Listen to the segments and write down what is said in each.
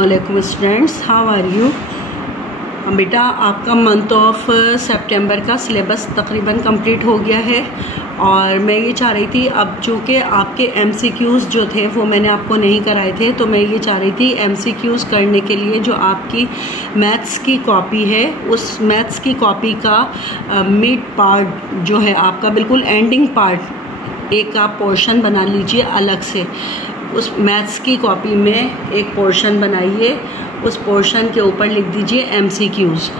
अस्सलामुअलैकुम students, how are you. बेटा आपका मंथ ऑफ सितंबर का सिलेबस तकरीबन कंप्लीट हो गया है और मैं ये चाह रही थी, अब चूँकि आपके एमसीक्यूज़ जो थे वो मैंने आपको नहीं कराए थे, तो मैं ये चाह रही थी एमसीक्यूज़ करने के लिए जो आपकी मैथ्स की कॉपी है उस मैथ्स की कॉपी का मिड पार्ट जो है आपका बिल्कुल एंडिंग पार्ट एक आप पोर्शन बना लीजिए अलग से। उस मैथ्स की कॉपी में एक पोर्शन बनाइए, उस पोर्शन के ऊपर लिख दीजिए एमसीक्यूज़।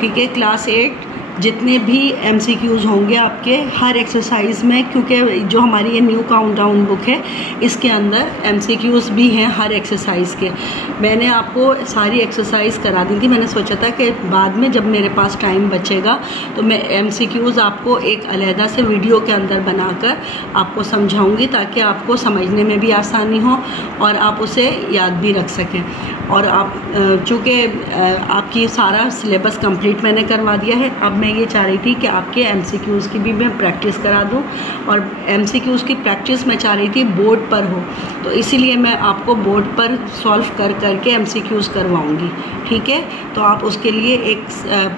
ठीक है, क्लास 8 जितने भी एमसीक्यूज़ होंगे आपके हर एक्सरसाइज में, क्योंकि जो हमारी ये न्यू काउंटडाउन बुक है इसके अंदर एमसीक्यूज़ भी हैं हर एक्सरसाइज के। मैंने आपको सारी एक्सरसाइज करा दी थी, मैंने सोचा था कि बाद में जब मेरे पास टाइम बचेगा तो मैं एमसीक्यूज़ आपको एक अलहदा से वीडियो के अंदर बनाकर आपको समझाऊंगी ताकि आपको समझने में भी आसानी हो और आप उसे याद भी रख सकें। और आप चूँकि आपकी सारा सिलेबस कंप्लीट मैंने करवा दिया है, अब मैं ये चाह रही थी कि आपके एमसीक्यूज़ की भी मैं प्रैक्टिस करा दूं और एमसीक्यूज़ की प्रैक्टिस मैं चाह रही थी बोर्ड पर हो, तो इसीलिए मैं आपको बोर्ड पर सॉल्व करके एमसीक्यूज़ करवाऊंगी। ठीक है, तो आप उसके लिए एक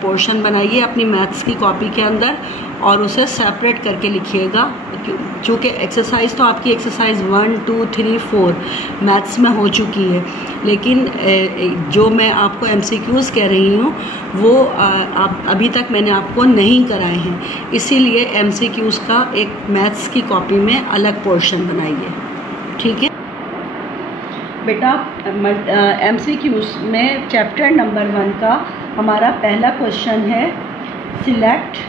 पोर्शन बनाइए अपनी मैथ्स की कॉपी के अंदर और उसे सेपरेट करके लिखिएगा। चूँकि एक्सरसाइज तो आपकी एक्सरसाइज 1, 2, 3, 4 मैथ्स में हो चुकी है, लेकिन जो मैं आपको एमसीक्यूज़ कह रही हूँ वो आप अभी तक मैंने आपको नहीं कराए हैं, इसीलिए एमसीक्यूज़ का एक मैथ्स की कॉपी में अलग पोर्शन बनाइए। ठीक है बेटा, एमसीक्यूज़ में चैप्टर नंबर 1 का हमारा पहला क्वेश्चन है select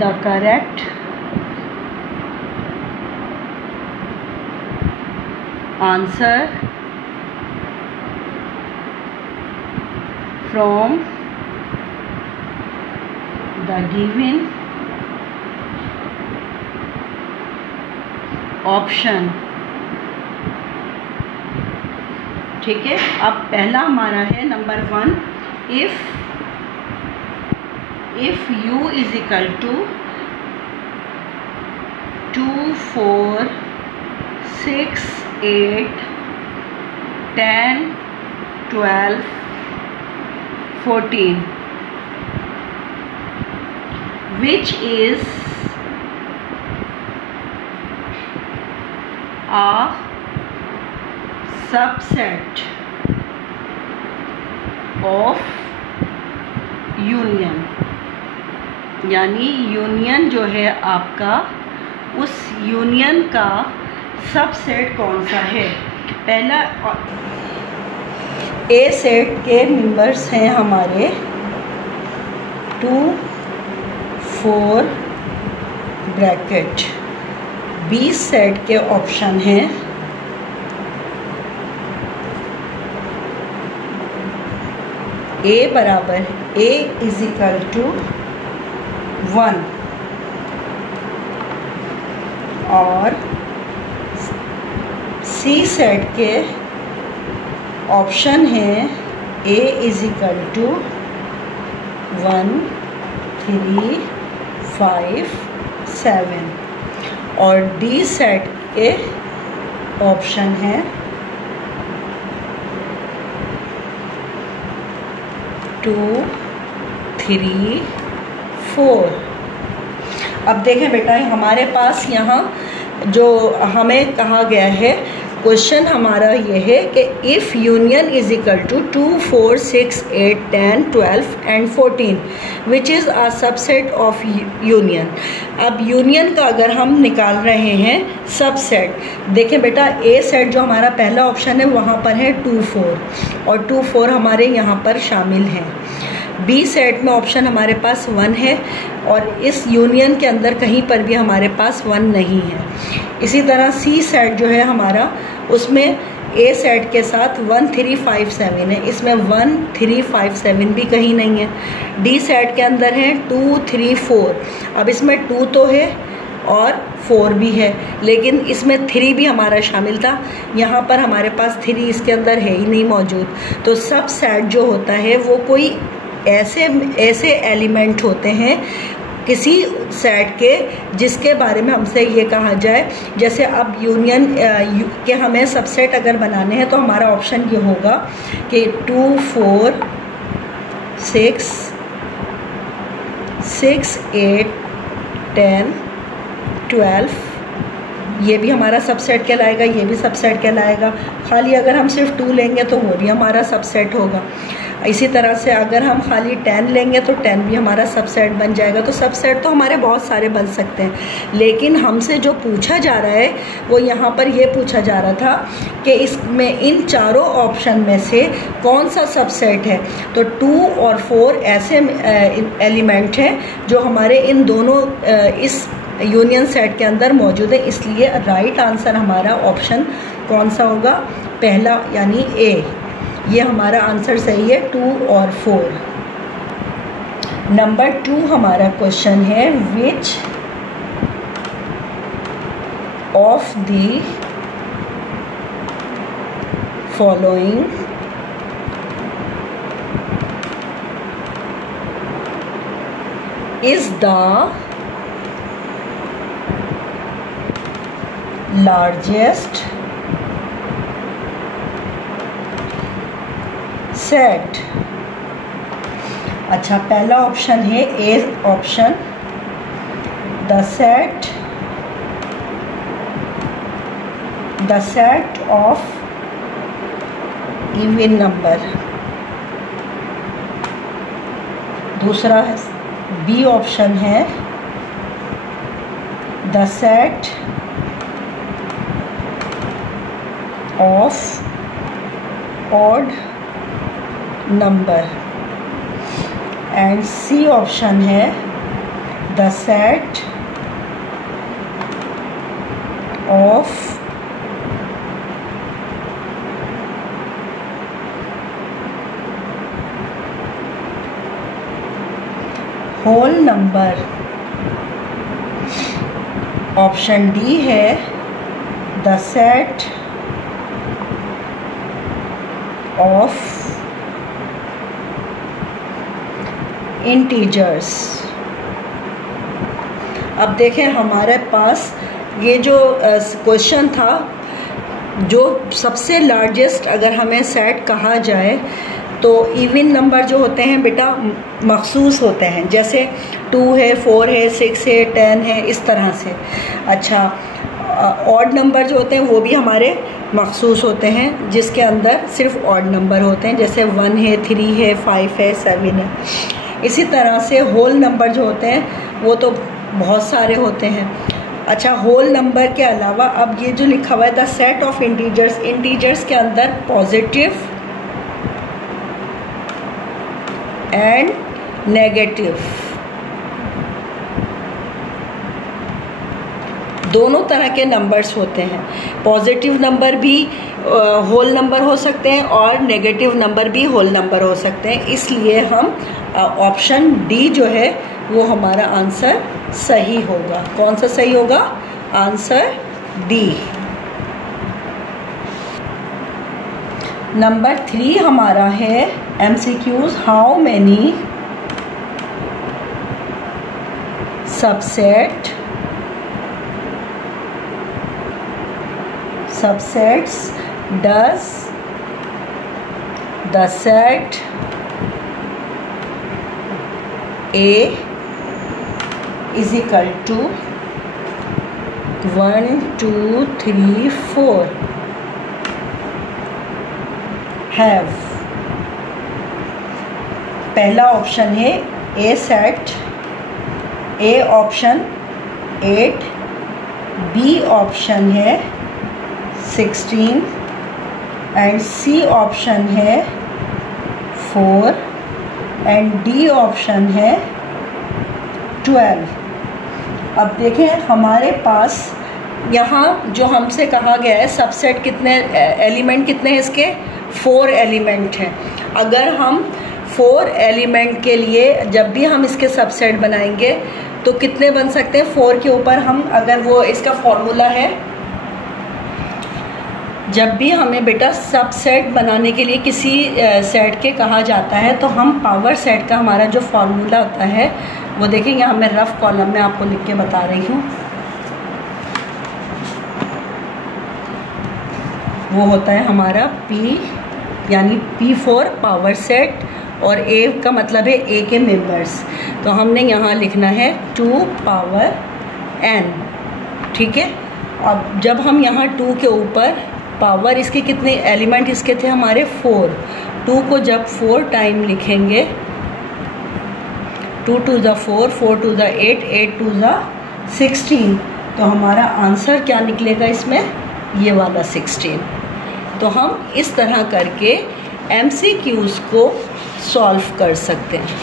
the correct answer from the given option। ठीक है, अब पहला हमारा है number 1, if u is equal to 2, 4, 6, 8, 10, 12, 14, which is a subset of union। यानी यूनियन जो है आपका, उस यूनियन का सबसेट कौन सा है। पहला ए सेट के मेंबर्स हैं हमारे 2, 4 ब्रैकेट। बी सेट के ऑप्शन हैं ए बराबर ए इज इक्वल टू 1 और सी सेट के ऑप्शन हैं ए इज इक्वल टू 1, 3, 5, 7 और डी सेट के ऑप्शन हैं 2, 3, 4। अब देखें बेटा, हमारे पास यहाँ जो हमें कहा गया है, क्वेश्चन हमारा ये है कि if union is equal to 2, 4, 6, 8, 10, 12 and 14 which is a subset of union. अब यूनियन का अगर हम निकाल रहे हैं सबसेट, देखें बेटा ए सेट जो हमारा पहला ऑप्शन है वहाँ पर है 2, 4 और 2, 4 हमारे यहाँ पर शामिल हैं। बी सेट में ऑप्शन हमारे पास 1 है और इस यूनियन के अंदर कहीं पर भी हमारे पास 1 नहीं है। इसी तरह सी सेट जो है हमारा, उसमें ए सेट के साथ 1, 3, 5, 7 है, इसमें 1, 3, 5, 7 भी कहीं नहीं है। डी सेट के अंदर है 2, 3, 4। अब इसमें 2 तो है और 4 भी है, लेकिन इसमें 3 भी हमारा शामिल था, यहाँ पर हमारे पास 3 इसके अंदर है ही नहीं मौजूद। तो सब सेट जो होता है वो कोई ऐसे एलिमेंट होते हैं किसी सेट के जिसके बारे में हमसे ये कहा जाए, जैसे अब यूनियन के हमें सबसेट अगर बनाने हैं तो हमारा ऑप्शन ये होगा कि 2, 4, 6, 6, 8, 10, 12, ये भी हमारा सबसेट कहलाएगा, ये भी सबसेट कहलाएगा। खाली अगर हम सिर्फ 2 लेंगे तो वो भी हमारा सबसेट होगा। इसी तरह से अगर हम खाली 10 लेंगे तो 10 भी हमारा सबसेट बन जाएगा। तो सबसेट तो हमारे बहुत सारे बन सकते हैं, लेकिन हमसे जो पूछा जा रहा है वो यहाँ पर ये पूछा जा रहा था कि इसमें इन चारों ऑप्शन में से कौन सा सबसेट है। तो 2 और 4 ऐसे एलिमेंट हैं जो हमारे इन दोनों इस यूनियन सेट के अंदर मौजूद है, इसलिए राइट आंसर हमारा ऑप्शन कौन सा होगा, पहला यानी ए। ये हमारा आंसर सही है 2 और 4। नंबर 2 हमारा क्वेश्चन है, which of the following is the largest set. अच्छा, पहला ऑप्शन है A option, the set of even number. दूसरा बी ऑप्शन है the set of odd number, and C option है the set of whole number. Option D है the set of integers. अब देखें हमारे पास ये जो क्वेश्चन था, जो सबसे लार्जेस्ट अगर हमें सेट कहा जाए तो इवन नंबर जो होते हैं बेटा मखसूस होते हैं, जैसे 2 है, 4 है, 6 है, 10 है, इस तरह से। अच्छा, ऑड नंबर जो होते हैं वो भी हमारे मखसूस होते हैं, जिसके अंदर सिर्फ ऑड नंबर होते हैं, जैसे 1 है, 3 है, 5 है, 7 है। इसी तरह से होल नंबर जो होते हैं वो तो बहुत सारे होते हैं। अच्छा, होल नंबर के अलावा अब ये जो लिखा हुआ है the set of integers, integers के अंदर पॉजिटिव एंड नेगेटिव दोनों तरह के नंबर्स होते हैं। पॉजिटिव नंबर भी होल नंबर हो सकते हैं और नेगेटिव नंबर भी होल नंबर हो सकते हैं, इसलिए हम ऑप्शन डी जो है वो हमारा आंसर सही होगा। कौन सा सही होगा, आंसर डी। नंबर 3 हमारा है MCQs, how many subsets does the set A is equal to 1, 2, 3, 4 have। पहला ऑप्शन है A set, A option 8, B option है 16 एंड सी ऑप्शन है 4 एंड डी ऑप्शन है 12। अब देखें हमारे पास यहाँ जो हमसे कहा गया है सबसेट कितने एलिमेंट कितने हैं इसके, 4 एलिमेंट हैं। अगर हम 4 एलिमेंट के लिए जब भी हम इसके सबसेट बनाएंगे तो कितने बन सकते हैं, 4 के ऊपर हम अगर वो इसका फॉर्मूला है, जब भी हमें बेटा सब सेट बनाने के लिए किसी सेट के कहा जाता है तो हम पावर सेट का हमारा जो फॉर्मूला होता है वो देखें, यहाँ मैं रफ कॉलम में आपको लिख के बता रही हूँ। वो होता है हमारा P, यानी P फॉर पावर सेट, और A का मतलब है A के मेंबर्स। तो हमने यहाँ लिखना है 2 पावर n, ठीक है। अब जब हम यहाँ 2 के ऊपर पावर, इसके कितने एलिमेंट इसके थे हमारे 4, 2 को जब 4 टाइम लिखेंगे, 2 to the 4, 4 to the 8, 8 to the 16, तो हमारा आंसर क्या निकलेगा इसमें, ये वाला 16। तो हम इस तरह करके MCQs को सॉल्व कर सकते हैं।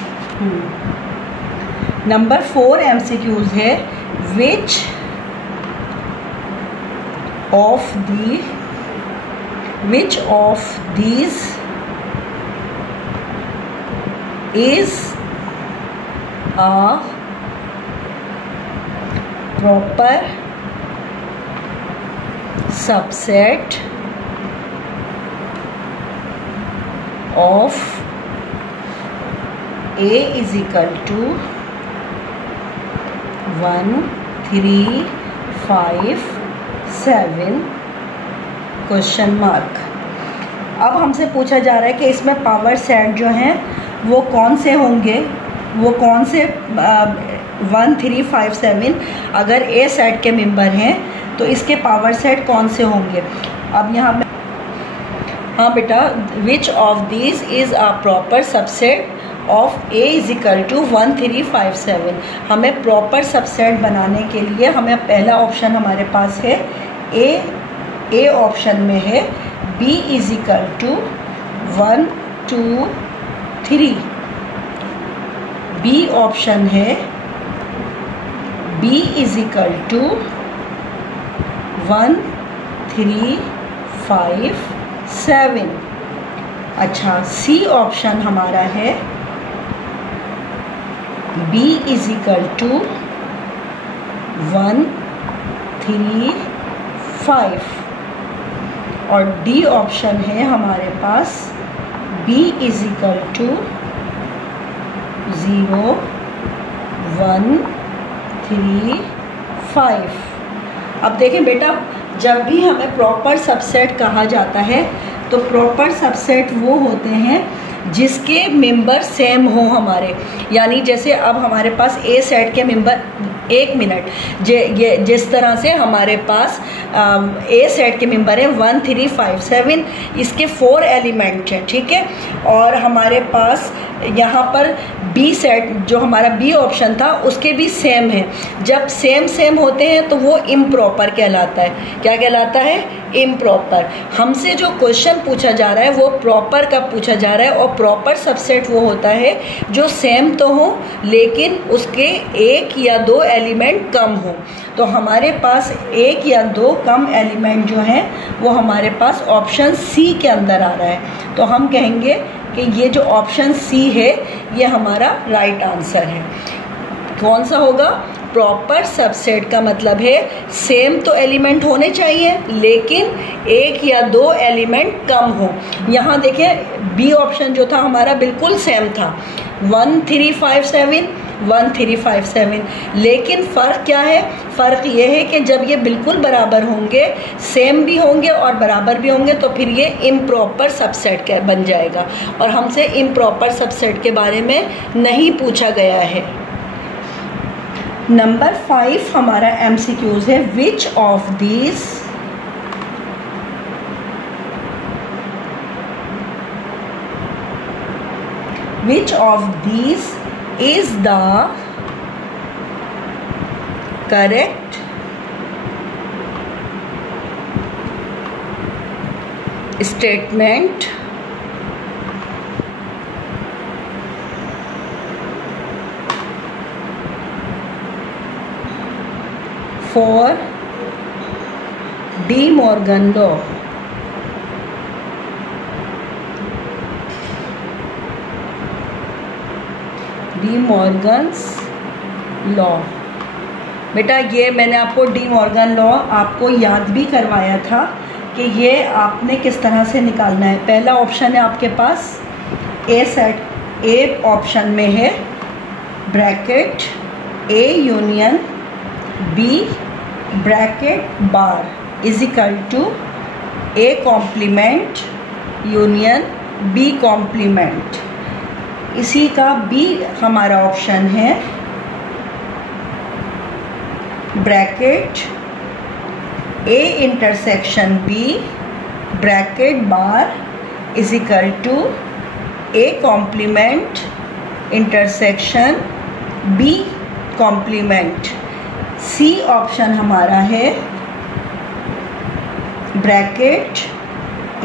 नंबर 4 MCQs है, विच of these is a proper subset of A is equal to 1, 3, 5, 7 question mark. अब हमसे पूछा जा रहा है कि इसमें पावर सेट जो हैं वो कौन से होंगे, वो कौन से 1, 3, 5, 7 अगर A सेट के मेंबर हैं तो इसके पावर सेट कौन से होंगे। अब यहाँ पे हाँ बेटा, which of these is a proper subset of A is equal to 1, 3, 5, 7। हमें प्रॉपर सबसेट बनाने के लिए हमें पहला ऑप्शन हमारे पास है ए ऑप्शन में है B is equal to 1, 2, 3। B option है B इज इक्वल टू 1, 3, 5, 7। अच्छा, सी ऑप्शन हमारा है B इज इक्वल टू 1, 3, 5। और डी ऑप्शन है हमारे पास B इज इक्वल टू 0, 1, 3, 5। अब देखें बेटा, जब भी हमें प्रॉपर सबसेट कहा जाता है तो प्रॉपर सबसेट वो होते हैं जिसके मेंबर सेम हो हमारे, यानी जैसे अब हमारे पास A सेट के मेंबर, एक मिनट, जिस तरह से हमारे पास A सेट के मेंबर है 1, 3, 5, 7, इसके 4 एलिमेंट हैं, ठीक है। और हमारे पास यहाँ पर B सेट जो हमारा B ऑप्शन था उसके भी सेम है। जब सेम होते हैं तो वो इम्प्रॉपर कहलाता है। क्या कहलाता है? इम्प्रॉपर। हमसे जो क्वेश्चन पूछा जा रहा है वो प्रॉपर का पूछा जा रहा है, और प्रॉपर सबसेट वो होता है जो सेम तो हो लेकिन उसके 1 या 2 एलिमेंट कम हो। तो हमारे पास 1 या 2 कम एलिमेंट जो हैं वो हमारे पास ऑप्शन सी के अंदर आ रहा है। तो हम कहेंगे कि ये जो ऑप्शन सी है ये हमारा राइट आंसर है। कौन सा होगा? प्रॉपर सबसेट का मतलब है सेम तो एलिमेंट होने चाहिए लेकिन 1 या 2 एलिमेंट कम हो। यहाँ देखें बी ऑप्शन जो था हमारा बिल्कुल सेम था, 1, 3, 5, 7, 1, 3, 5, 7। लेकिन फ़र्क क्या है? फ़र्क ये है कि जब ये बिल्कुल बराबर होंगे, सेम भी होंगे और बराबर भी होंगे, तो फिर ये इम्प्रॉपर सबसेट बन जाएगा। और हमसे इम्प्रॉपर सबसेट के बारे में नहीं पूछा गया है। नंबर 5 हमारा MCQs है, which of these is the correct statement for De Morgan law? D Morgan's law. बेटा ये मैंने आपको डी मॉर्गन लॉ आपको याद भी करवाया था कि ये आपने किस तरह से निकालना है। पहला ऑप्शन है आपके पास ए ऑप्शन में है bracket A union B bracket bar is equal to A complement union B complement. इसी का बी हमारा ऑप्शन है bracket A intersection B bracket bar is equal to A complement intersection B complement. C option हमारा है bracket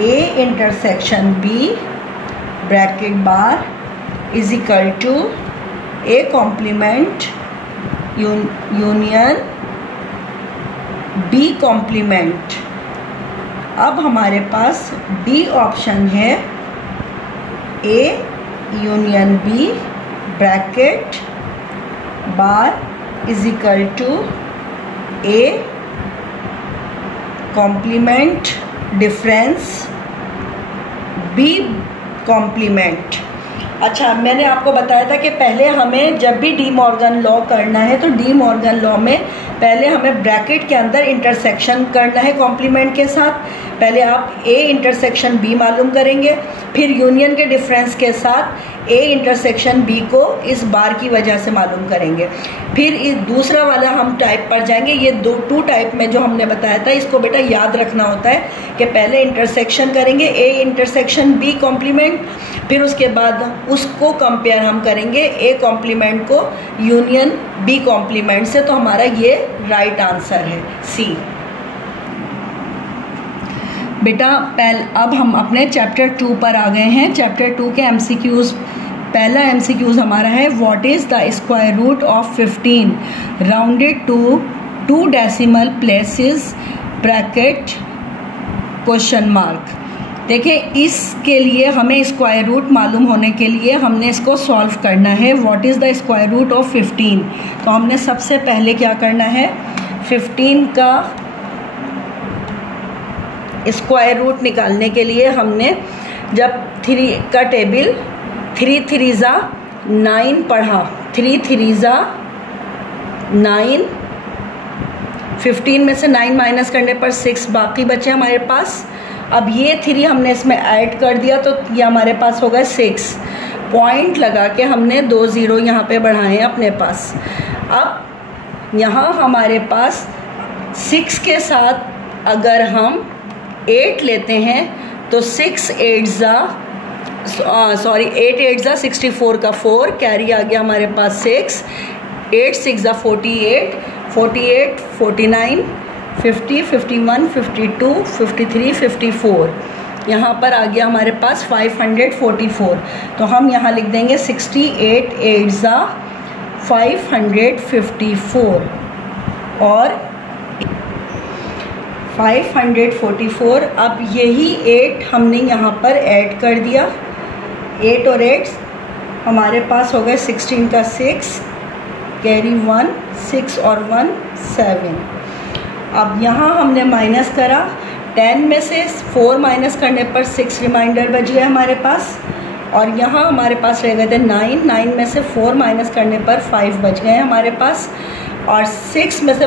A intersection B bracket bar is equal to A complement union B complement. अब हमारे पास D option है A union B bracket bar is equal to A complement difference B complement. अच्छा, मैंने आपको बताया था कि पहले हमें जब भी डी मॉर्गन लॉ करना है तो डी मॉर्गन लॉ में पहले हमें ब्रैकेट के अंदर इंटरसेक्शन करना है कॉम्प्लीमेंट के साथ। पहले आप ए इंटरसेक्शन बी मालूम करेंगे, फिर यूनियन के डिफरेंस के साथ ए इंटरसेक्शन बी को इस बार की वजह से मालूम करेंगे। फिर इस दूसरा वाला हम टाइप पर जाएंगे। ये टू टाइप में जो हमने बताया था, इसको बेटा याद रखना होता है कि पहले इंटरसेक्शन करेंगे ए इंटरसेक्शन बी कॉम्प्लीमेंट, फिर उसके बाद उसको कंपेयर हम करेंगे ए कॉम्प्लीमेंट को यूनियन बी कॉम्प्लीमेंट से। तो हमारा ये राइट आंसर है सी। बेटा अब हम अपने चैप्टर 2 पर आ गए हैं। चैप्टर 2 के एमसीक्यूज़, पहला एमसीक्यूज़ हमारा है what is the square root of 15 rounded to 2 decimal places bracket question mark. देखिए, इसके लिए हमें स्क्वायर रूट मालूम होने के लिए हमने इसको सॉल्व करना है। What is the square root of 15? तो हमने सबसे पहले क्या करना है, 15 का स्क्वायर रूट निकालने के लिए हमने जब 3 का टेबल 3 3 9 पढ़ा, 3 3 9, 15 में से 9 माइनस करने पर 6 बाकी बचे हमारे पास। अब ये 3 हमने इसमें ऐड कर दिया तो ये हमारे पास होगा 6। पॉइंट लगा के हमने 2 0 यहाँ पे बढ़ाए अपने पास। अब यहाँ हमारे पास 6 के साथ अगर हम 8 लेते हैं तो 8 8 64 का 4 कैरी आ गया हमारे पास 6, 8 6 48, 48 49, 50 51 52 53 54। यहाँ पर आ गया हमारे पास 544। तो हम यहाँ लिख देंगे 68 8 554 और 544। अब यही 8 हमने यहाँ पर ऐड कर दिया। 8 और 8 हमारे पास हो गए 16 का 6 कैरी 1, 6 और 1 7। अब यहाँ हमने माइनस करा, 10 में से 4 माइनस करने पर 6 रिमाइंडर बच गए हमारे पास। और यहाँ हमारे पास रह गए थे 9 में से 4 माइनस करने पर 5 बच गए हमारे पास। और 6 में से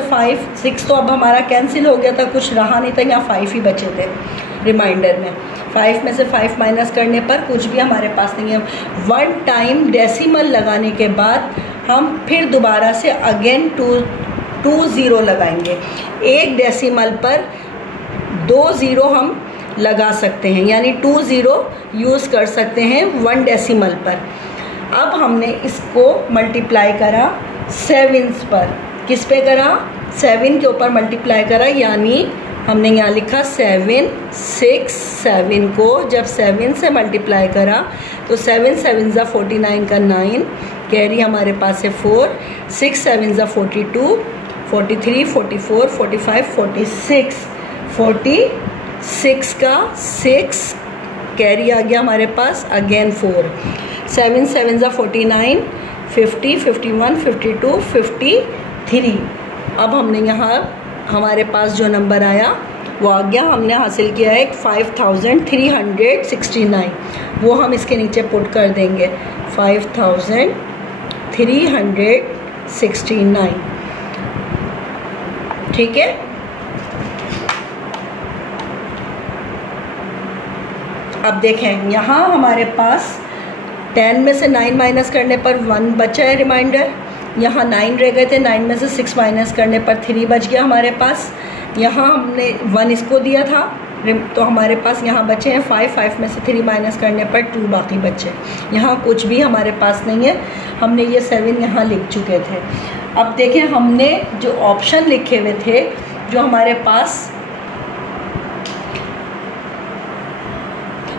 6 तो अब हमारा कैंसिल हो गया था, कुछ रहा नहीं था, यहाँ 5 ही बचे थे रिमाइंडर में। 5 में से 5 माइनस करने पर कुछ भी हमारे पास नहीं है। 1 टाइम डेसिमल लगाने के बाद हम फिर दोबारा से अगेन 2 0 लगाएंगे। एक डेसिमल पर 2 0 हम लगा सकते हैं, यानी 2 0 यूज़ कर सकते हैं 1 डेसिमल पर। अब हमने इसको मल्टीप्लाई करा 7 पर। किस पे करा? 7 के ऊपर मल्टीप्लाई करा, यानी हमने यहाँ लिखा 7 6 7 को जब 7 से मल्टीप्लाई करा तो 7 7 49 का 9 कैरी हमारे पास है 4, 6 7 42 43 44 45 46, 46 का 6 कैरी आ गया हमारे पास अगेन 4, 7 7 49 50 51 52 53। अब हमने यहाँ हमारे पास जो नंबर आया वो आ गया, हमने हासिल किया है 5369। वो हम इसके नीचे पुट कर देंगे 5369, ठीक है। अब देखें यहाँ हमारे पास 10 में से 9 माइनस करने पर 1 बचा है रिमाइंडर। यहाँ 9 रह गए थे, 9 में से 6 माइनस करने पर 3 बच गया हमारे पास। यहाँ हमने 1 इसको दिया था, तो हमारे पास यहाँ बचे हैं 5 में से 3 माइनस करने पर 2 बाकी बचे। यहाँ कुछ भी हमारे पास नहीं है, हमने ये 7 यहाँ लिख चुके थे। अब देखें हमने जो ऑप्शन लिखे हुए थे, जो हमारे पास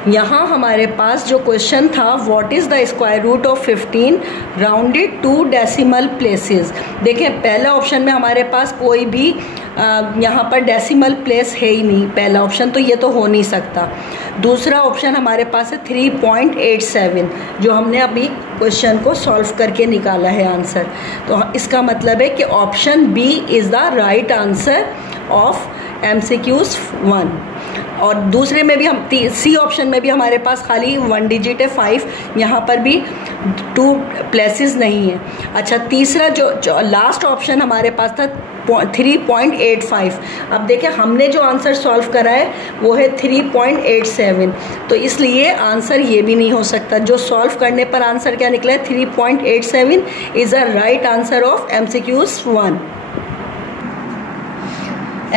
यहाँ हमारे पास जो क्वेश्चन था, what is the square root of 15 rounded to decimal places. देखें पहला ऑप्शन में हमारे पास कोई भी यहाँ पर डेसिमल प्लेस है ही नहीं, पहला ऑप्शन, तो ये तो हो नहीं सकता। दूसरा ऑप्शन हमारे पास है 3.87, जो हमने अभी क्वेश्चन को सॉल्व करके निकाला है आंसर। तो इसका मतलब है कि option B is the right answer of MCQs 1। और दूसरे में भी हम सी ऑप्शन में भी हमारे पास खाली 1 डिजिट है 5, यहाँ पर भी 2 प्लेसेस नहीं है। अच्छा, तीसरा जो लास्ट ऑप्शन हमारे पास था 3.85। अब देखें हमने जो आंसर सॉल्व करा है वो है 3.87, तो इसलिए आंसर ये भी नहीं हो सकता। जो सॉल्व करने पर आंसर क्या निकला है 3.87 is a right answer of MCQs 1।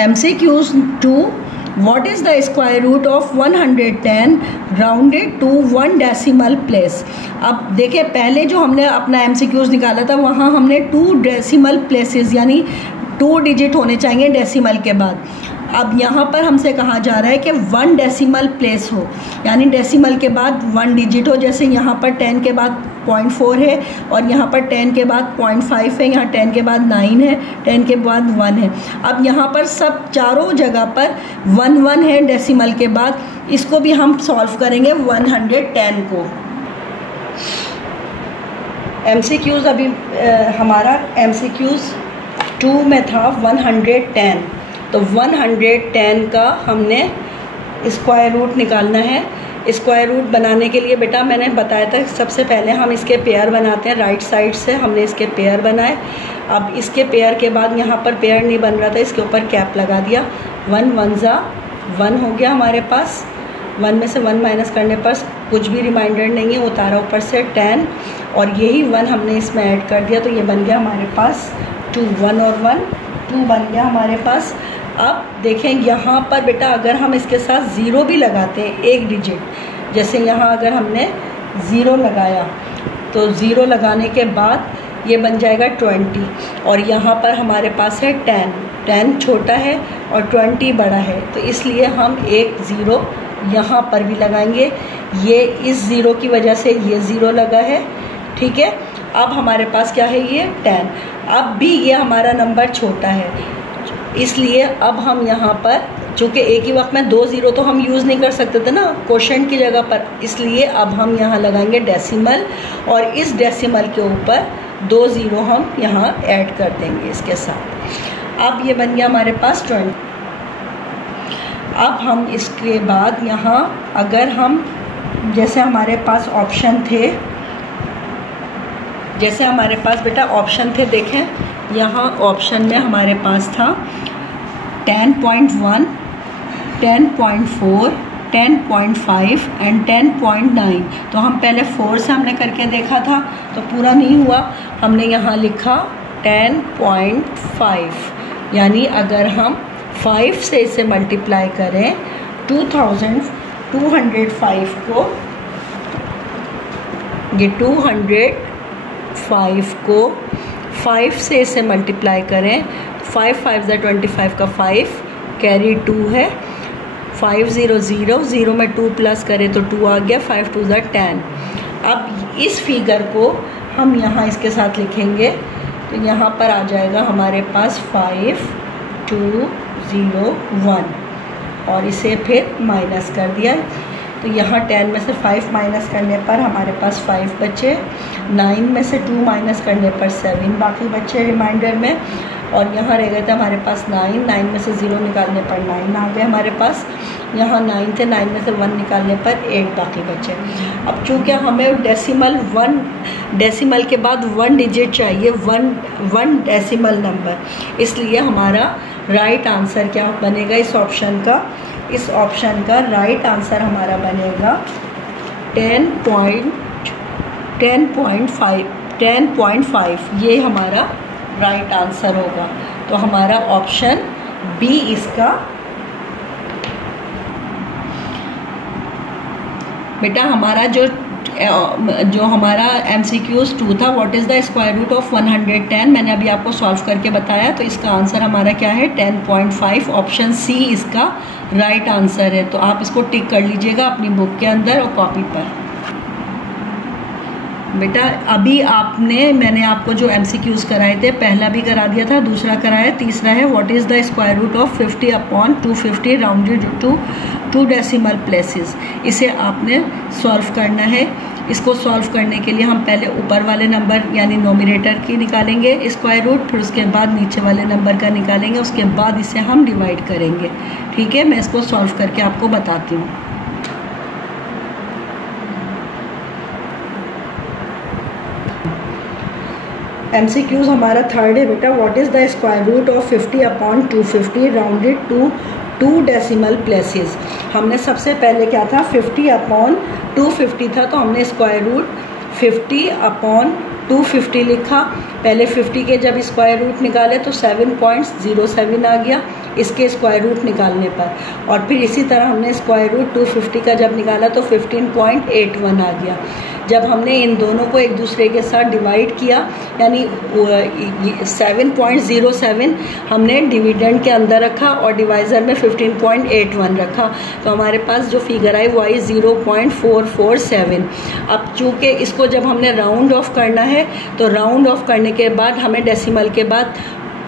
MCQs 2, what is the square root of 110 rounded to 1 decimal place। अब देखिए पहले जो हमने अपना MCQs निकाला था वहाँ हमने 2 डेसिमल प्लेसेस यानी 2 डिजिट होने चाहिए डेसिमल के बाद। अब यहाँ पर हमसे कहा जा रहा है कि 1 डेसिमल प्लेस हो, यानी डेसिमल के बाद 1 डिजिट हो। जैसे यहाँ पर 10 के बाद 0.4 है, और यहाँ पर 10 के बाद 0.5 है, यहाँ 10 के बाद 9 है, 10 के बाद 1 है। अब यहाँ पर सब चारों जगह पर 1 है डेसिमल के बाद। इसको भी हम सॉल्व करेंगे 110 को। MCQs अभी हमारा MCQs 2 में था 110, तो 110 का हमने स्क्वायर रूट निकालना है। स्क्वायर रूट बनाने के लिए बेटा मैंने बताया था सबसे पहले हम इसके पेयर बनाते हैं। राइट साइड से हमने इसके पेयर बनाए। अब इसके पेयर के बाद यहाँ पर पेयर नहीं बन रहा था, इसके ऊपर कैप लगा दिया। 1 1 जा 1 हो गया हमारे पास। 1 में से 1 माइनस करने पर कुछ भी रिमाइंडर नहीं है, उतारा ऊपर से 10, और यही 1 हमने इसमें ऐड कर दिया, तो ये बन गया हमारे पास 2। 1 और 1 2 बन गया हमारे पास। अब देखें यहाँ पर बेटा अगर हम इसके साथ 0 भी लगाते हैं, 1 डिजिट, जैसे यहाँ अगर हमने 0 लगाया तो 0 लगाने के बाद ये बन जाएगा 20, और यहाँ पर हमारे पास है 10 छोटा है और 20 बड़ा है, तो इसलिए हम एक 0 यहाँ पर भी लगाएंगे। ये इस 0 की वजह से ये 0 लगा है, ठीक है। अब हमारे पास क्या है, ये 10। अब भी ये हमारा नंबर छोटा है, इसलिए अब हम यहाँ पर चूँकि एक ही वक्त में 2 0 तो हम यूज़ नहीं कर सकते थे ना क्वोशेंट की जगह पर, इसलिए अब हम यहाँ लगाएंगे डेसिमल, और इस डेसिमल के ऊपर 2 0 हम यहाँ ऐड कर देंगे इसके साथ। अब ये बन गया हमारे पास 20। अब हम इसके बाद यहाँ अगर हम जैसे हमारे पास ऑप्शन थे, जैसे हमारे पास बेटा ऑप्शन थे, देखें यहाँ ऑप्शन में हमारे पास था 10.1, 10.4, 10.5 एंड 10.9। तो हम पहले 4 से हमने करके देखा था तो पूरा नहीं हुआ, हमने यहाँ लिखा 10.5, यानी अगर हम 5 से इसे मल्टीप्लाई करें 2205 को, ये 205 को 5 से इसे मल्टीप्लाई करें, 5 5 25 का 5 कैरी 2 है, 5 0 0 0 में 2 प्लस करें तो 2 आ गया, 5 2 10। अब इस फिगर को हम यहाँ इसके साथ लिखेंगे तो यहाँ पर आ जाएगा हमारे पास 5 2 0 1, और इसे फिर माइनस कर दिया, तो यहाँ 10 में से 5 माइनस करने पर हमारे पास 5 बचे, 9 में से 2 माइनस करने पर 7 बाकी बचे रिमाइंडर में। और यहाँ रह गए थे हमारे पास 9 में से 0 निकालने पर 9 आ गए हमारे पास, यहाँ 9 थे, 9 में से 1 निकालने पर 8 बाकी बचे। अब चूँकि हमें डेसिमल के बाद 1 डिजिट चाहिए, 1 डेसिमल नंबर, इसलिए हमारा राइट आंसर क्या बनेगा इस ऑप्शन का? इस ऑप्शन का राइट आंसर हमारा बनेगा 10.5, ये हमारा राइट आंसर होगा। तो हमारा ऑप्शन बी इसका बेटा हमारा जो हमारा MCQs 2 था, what is the square root of 110, मैंने अभी आपको सॉल्व करके बताया। तो इसका आंसर हमारा क्या है? 10.5। ऑप्शन सी इसका राइट आंसर है। तो आप इसको टिक कर लीजिएगा अपनी बुक के अंदर और कॉपी पर। बेटा अभी मैंने आपको जो MCQs कराए थे, पहला भी करा दिया था, दूसरा कराया, तीसरा है what is the square root of 50/250 rounded to 2 decimal places. इसे आपने सॉल्व करना है। इसको सॉल्व करने के लिए हम पहले ऊपर वाले नंबर यानी नोमिनेटर की निकालेंगे स्क्वायर रूट, फिर उसके बाद नीचे वाले नंबर का निकालेंगे, उसके बाद इसे हम डिवाइड करेंगे। ठीक है, मैं इसको सॉल्व करके आपको बताती हूँ। MCQs हमारा थर्ड है बेटा, what is the square root of 50/250 rounded to 2 decimal places. हमने सबसे पहले क्या था, 50/250 था, तो हमने स्क्वायर रूट 50/250 लिखा। पहले 50 के जब स्क्वायर रूट निकाले तो 7.07 आ गया इसके स्क्वायर रूट निकालने पर, और फिर इसी तरह हमने स्क्वायर रूट 250 का जब निकाला तो 15.81 आ गया। जब हमने इन दोनों को एक दूसरे के साथ डिवाइड किया, यानी 7.07 हमने डिविडेंड के अंदर रखा और डिवाइज़र में 15.81 रखा, तो हमारे पास जो फिगर आई वो आई 0.447। अब चूँकि इसको जब हमने राउंड ऑफ करना है, तो राउंड ऑफ करने के बाद हमें डेसिमल के बाद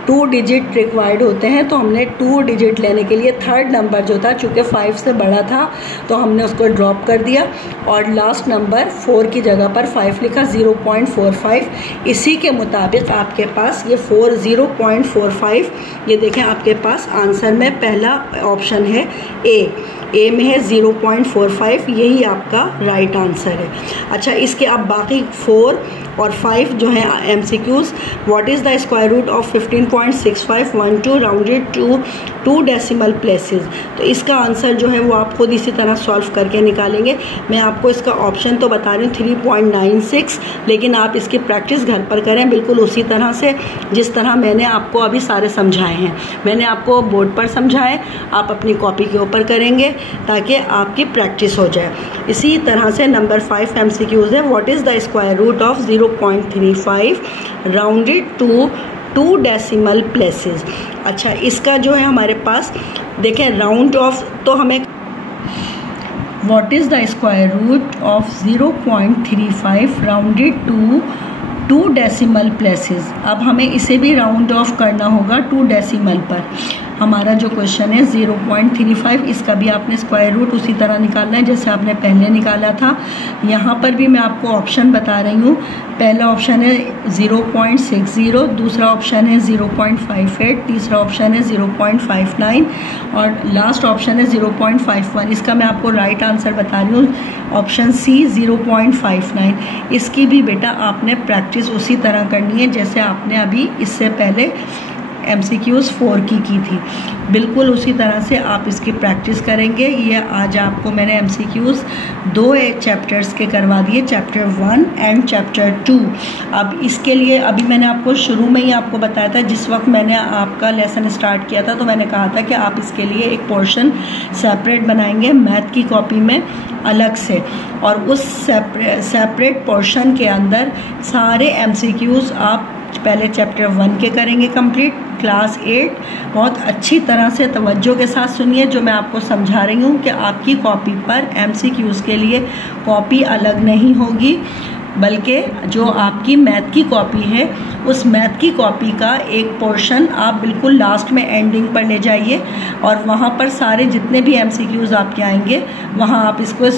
2 डिजिट रिक्वायर्ड होते हैं, तो हमने 2 डिजिट लेने के लिए थर्ड नंबर जो था, चूँकि 5 से बड़ा था तो हमने उसको ड्रॉप कर दिया और लास्ट नंबर 4 की जगह पर 5 लिखा, 0.45। इसी के मुताबिक आपके पास ये 0.45, ये देखें आपके पास आंसर में पहला ऑप्शन है ए में है 0.45, यही आपका राइट आंसर है। अच्छा, इसके अब बाकी 4 और 5 जो हैं MCQs, what is the square root of 15.6512 rounded to 2 decimal places. तो इसका आंसर जो है वो आप खुद इसी तरह सॉल्व करके निकालेंगे। मैं आपको इसका ऑप्शन तो बता रही हूँ 3.96, लेकिन आप इसकी प्रैक्टिस घर पर करें बिल्कुल उसी तरह से जिस तरह मैंने आपको अभी सारे समझाए हैं। मैंने आपको बोर्ड पर समझाए, आप अपनी कॉपी के ऊपर करेंगे ताकि आपकी प्रैक्टिस हो जाए। इसी तरह से नंबर 5 MCQs है, what is the square root of 0.35 rounded to 2 decimal places. अच्छा, इसका जो है हमारे पास देखें राउंड ऑफ, तो हमें what is the square root of 0.35 rounded to 2 decimal places. अब हमें इसे भी राउंड ऑफ करना होगा 2 डेसिमल पर। हमारा जो क्वेश्चन है 0.35, इसका भी आपने स्क्वायर रूट उसी तरह निकालना है जैसे आपने पहले निकाला था। यहाँ पर भी मैं आपको ऑप्शन बता रही हूँ। पहला ऑप्शन है 0.60, दूसरा ऑप्शन है 0.58, तीसरा ऑप्शन है 0.59 और लास्ट ऑप्शन है 0.51। इसका मैं आपको राइट आंसर बता रही हूँ, ऑप्शन सी 0.59। इसकी भी बेटा आपने प्रैक्टिस उसी तरह करनी है जैसे आपने अभी इससे पहले MCQs 4 की थी, बिल्कुल उसी तरह से आप इसकी प्रैक्टिस करेंगे। ये आज आपको मैंने MCQs 2 चैप्टर्स के करवा दिए, चैप्टर 1 एंड चैप्टर 2। अब इसके लिए अभी मैंने आपको शुरू में ही आपको बताया था, जिस वक्त मैंने आपका लेसन स्टार्ट किया था तो मैंने कहा था कि आप इसके लिए एक पोर्शन सेपरेट बनाएंगे मैथ की कॉपी में अलग से, और उस सेपरेट पोर्शन के अंदर सारे MCQs आप पहले चैप्टर 1 के करेंगे कंप्लीट, क्लास 8। बहुत अच्छी तरह से तवज्जो के साथ सुनिए जो मैं आपको समझा रही हूँ कि आपकी कॉपी पर MCQs के लिए कॉपी अलग नहीं होगी, बल्कि जो आपकी मैथ की कॉपी है उस मैथ की कॉपी का एक पोर्शन आप बिल्कुल लास्ट में एंडिंग पर ले जाइए और वहाँ पर सारे जितने भी MCQs आपके आएंगे वहाँ आप इसको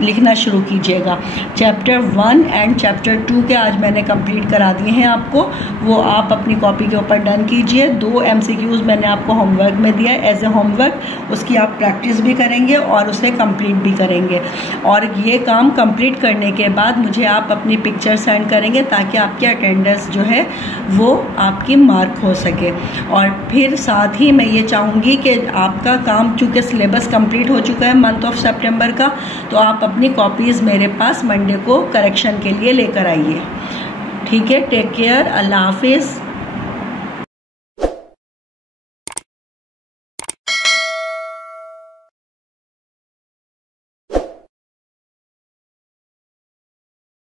लिखना शुरू कीजिएगा। चैप्टर 1 एंड चैप्टर 2 के आज मैंने कंप्लीट करा दिए हैं आपको, वो आप अपनी कॉपी के ऊपर डन कीजिए। 2 MCQs मैंने आपको होमवर्क में दिया है एज ए होमवर्क, उसकी आप प्रैक्टिस भी करेंगे और उसे कंप्लीट भी करेंगे। और ये काम कंप्लीट करने के बाद मुझे आप अपनी पिक्चर सेंड करेंगे ताकि आपकी अटेंडेंस जो है वो आपकी मार्क हो सके। और फिर साथ ही मैं ये चाहूँगी कि आपका काम, चूँकि सिलेबस कंप्लीट हो चुका है मंथ ऑफ सितंबर का, तो आप अपनी कॉपीज़ मेरे पास मंडे को करेक्शन के लिए लेकर आइए। ठीक है, टेक केयर, अल्लाह हाफिज़।